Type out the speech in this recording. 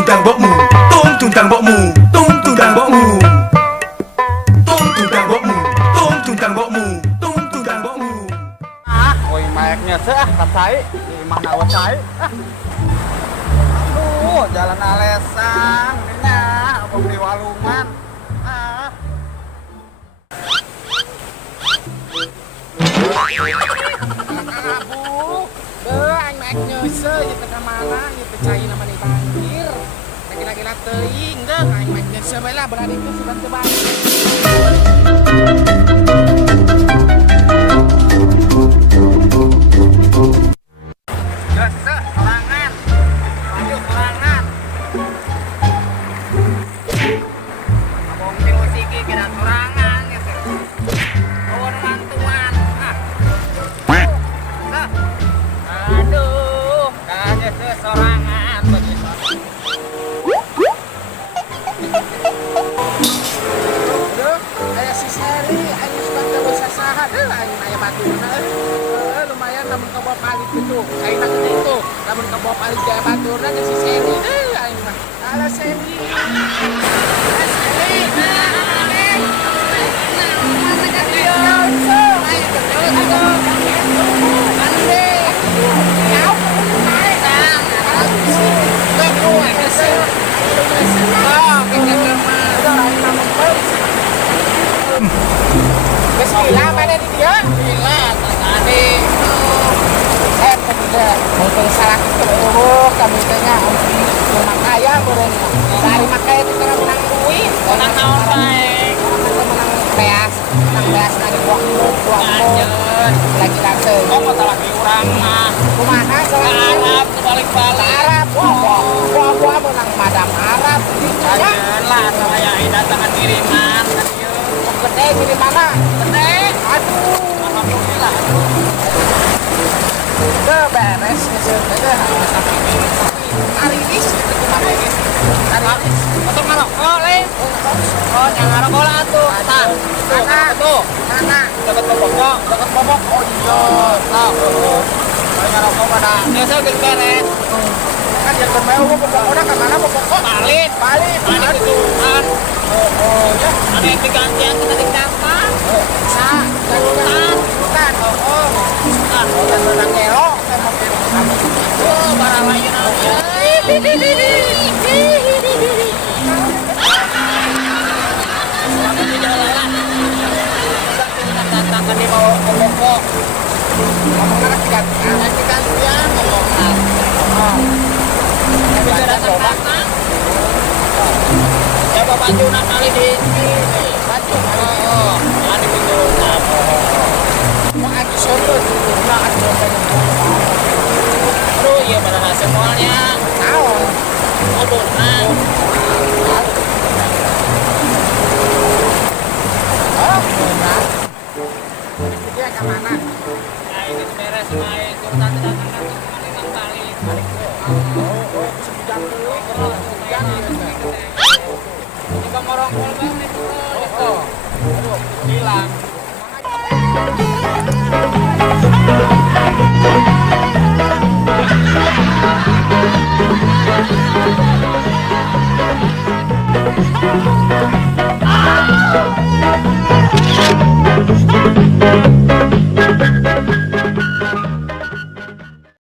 tundang bokmu, tung tundang bokmu, tung tundang bokmu, tung tundang bokmu, tung tundang bokmu, tung tundang bokmu. Ôi meknya sih katai di mana wasai. Aduh, jalan alesan, nya abang di walungan. Anh mạch nhờ sơ như tengah mana như percaya nama nih banjir lagi-lagi teing deh anh mạch nyờ sơ baiklah berani ke sudah terbang. Jasa sorangan. Maju sorangan. Abang di musik kira sorangan gitu. Kawan mantuan. Aduh, kayaknya sesorangan begitu. Kayak si Seri, ayo sudah bersasahan, ayo batu lumayan namun kau bawa palit itu, saya nak itu, namun kau bawa palit jaya batu nanti si Seri, ayo mah, ala Seri, Gila mana di dia? Gila, tadi saya tidak mau salah itu kami tanya rumah kaya berani dari makai itu kena menang duit menang tahun baik menang beas dari buang lagi dateng Oh, kata lagi orang mah. kumaha Ke Arab, kebalik-balik. Arab gua menang madam Arab Ayeun lah, saya datangan kiriman. gede gini mana Gede. aduh Alhamdulillah. beres ngeser Arilis itu kemana ini Arilis Untuk ngerokok, Le. Oh, yang ngerokok lah tuh. Nah, mana tuh. mana Dekat bobok, dekat bobok. Oh iya. Nah, kalau ngerokok pada biasa udah beres. kan yang kemarin gua pokoknya kemana pokoknya Balik itu kan. ya Ada yang diganti yang kita dicatat. bisa bukan oh Nah, yang benar kelo sama